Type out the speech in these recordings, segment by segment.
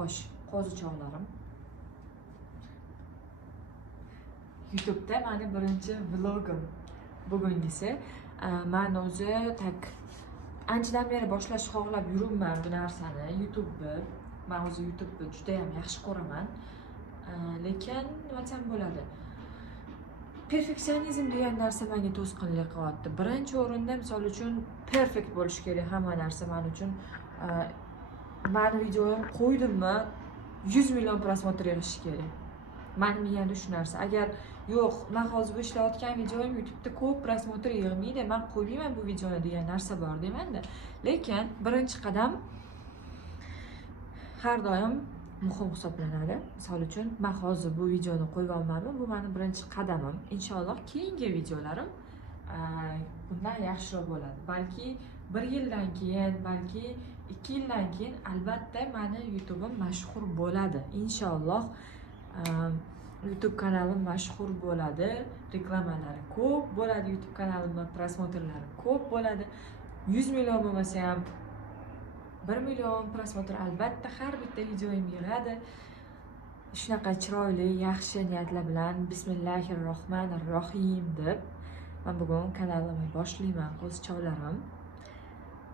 Xo'sh, qo'zichoqlarim. YouTube'da meni birinchi vlogim bugungisi. Men o'zi anchadan beri boshlash xohlab yuribman bu narsani, YouTube'ni. Men o'zi YouTube'ni juda ham yaxshi ko'raman. Lekin nima desam bo'ladi? Perfeksionizm degan narsa menga to'sqinlik qilyapti. Birinchi o'rinda misol uchun perfekt bo'lishi kerak hamma narsa men uchun. Men videoyim qo'ydimmi 100 million prosmotr yig'ishi kerak. Mening miyamda shu narsa. Agar yo'q, men hozir bu ishlayotgan videoyim YouTube'da ko'p prosmotr yig'maydi, men qo'ymayman bu videoni degan narsa bor demanda. Lekin birinchi qadam har doim muhim hisoblanadi. Misol uchun, men hozir bu videoni qo'yib olmadim, bu mening birinchi qadamim. Inshaalloh keyingi videolarim bundan yaxshiroq bo'ladi. Balki 1 yildan keyin, balki 2 yildan keyin albatta meni YouTube'im mashhur bo'ladi. Inshaalloh YouTube kanalim mashhur bo'ladi, reklamalari ko'p bo'ladi, YouTube kanalimning prosmotrlari ko'p bo'ladi. 100 million bo'lmasa ham 1 million prosmotr albatta har bitta videoyim yig'adi. Shunaqa chiroyli, yaxshi niyatlar bilan Bismillahirrohmanirrohim deb men bugun kanalimni boshlayman, qo'zichoqlarim.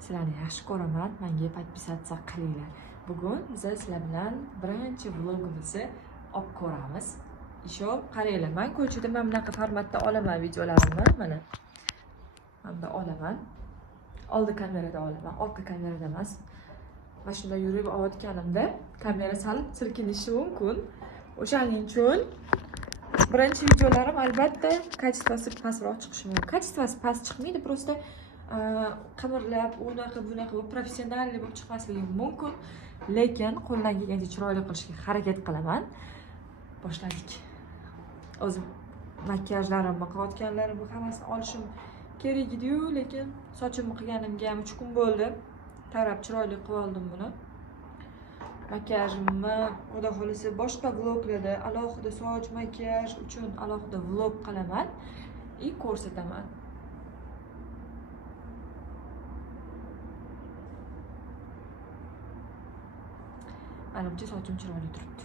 Sizlarni yaxshi ko'raman, menga podpisatsiya qilinglar. Bugun biz sizlar bilan birinchi vlogimizni olib ko'ramiz. Isho qaranglar, men ko'chada mana bunaqa formatda olaman videolarimni, mana. Bunda olaman. Oldi kamerada olaman, orqa kamerada emas. Mana shunday yurib olayotganimda kamera sal silkinishi mumkin. O'shaning uchun birinchi videolarim albatta kачествоsi pastroq chiqishi mumkin. Kачествоsi past chiqmaydi, просто qimirlab, unaqa bunaqa professionallik bo'lib chiqmasligi mumkin. Lekin qo'ldan kelgancha chiroyli qilishga harakat qilaman. Boshladik. O'zim makiyajlarimni qilayotganlarim bu hammasini olishim kerak edi-yu, lekin sochimni qilganimga ham 3 kun bo'ldi. Tarab chiroyli qilib oldim buni. Makiyajimni xudo xolisi boshqa vloglarda alohida soch makiyaj uchun alohida vlog qilaman va ko'rsataman. Menimcha sochim chiroyli turibdi.